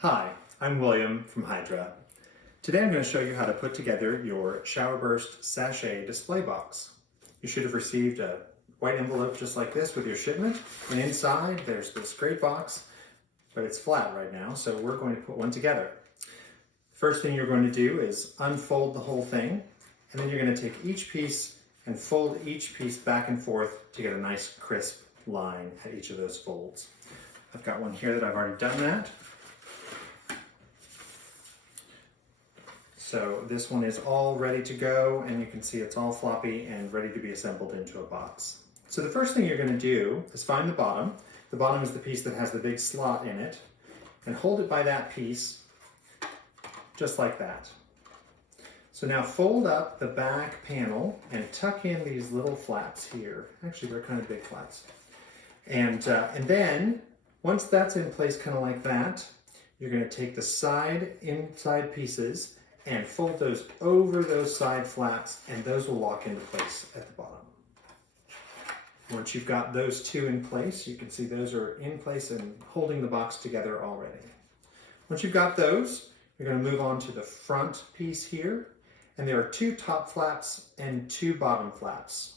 Hi, I'm William from Hydra. Today I'm going to show you how to put together your Showerburst Sachet display box. You should have received a white envelope just like this with your shipment, and inside there's this great box, but it's flat right now, so we're going to put one together. First thing you're going to do is unfold the whole thing, and then you're going to take each piece and fold each piece back and forth to get a nice crisp line at each of those folds. I've got one here that I've already done that. So this one is all ready to go, and you can see it's all floppy and ready to be assembled into a box. So the first thing you're going to do is find the bottom. The bottom is the piece that has the big slot in it, and hold it by that piece just like that. So now fold up the back panel and tuck in these little flaps here. Actually, they're kind of big flaps. And then once that's in place kind of like that, you're going to take the inside pieces and fold those over those side flaps, and those will lock into place at the bottom. Once you've got those two in place, you can see those are in place and holding the box together already. Once you've got those, you're going to move on to the front piece here, and there are two top flaps and two bottom flaps.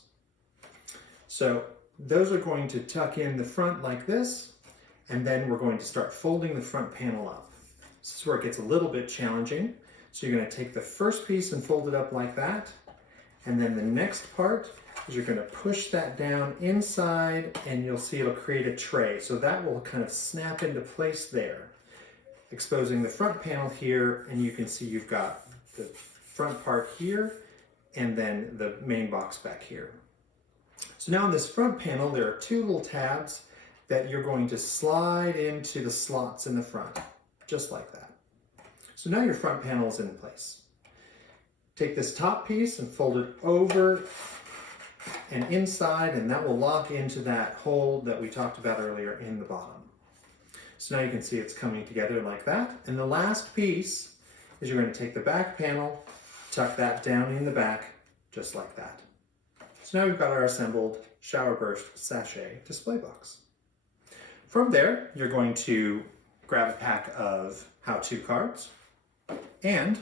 So those are going to tuck in the front like this, and then we're going to start folding the front panel up. This is where it gets a little bit challenging. So you're going to take the first piece and fold it up like that, and then the next part is you're going to push that down inside, and you'll see it'll create a tray. So that will kind of snap into place there, exposing the front panel here, and you can see you've got the front part here and then the main box back here. So now on this front panel there are two little tabs that you're going to slide into the slots in the front, just like that. So now your front panel is in place. Take this top piece and fold it over and inside, and that will lock into that hole that we talked about earlier in the bottom. So now you can see it's coming together like that. And the last piece is you're going to take the back panel, tuck that down in the back, just like that. So now we've got our assembled Showerburst Sachet display box. From there, you're going to grab a pack of how-to cards and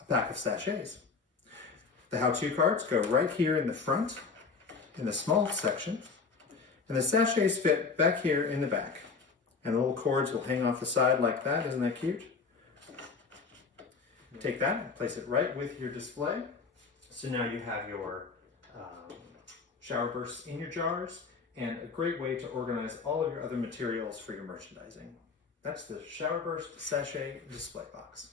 a pack of sachets. The how-to cards go right here in the front, in the small section, and the sachets fit back here in the back. And the little cords will hang off the side like that. Isn't that cute? Take that and place it right with your display. So now you have your shower bursts in your jars, and a great way to organize all of your other materials for your merchandising. That's the Showerburst Sachet display box.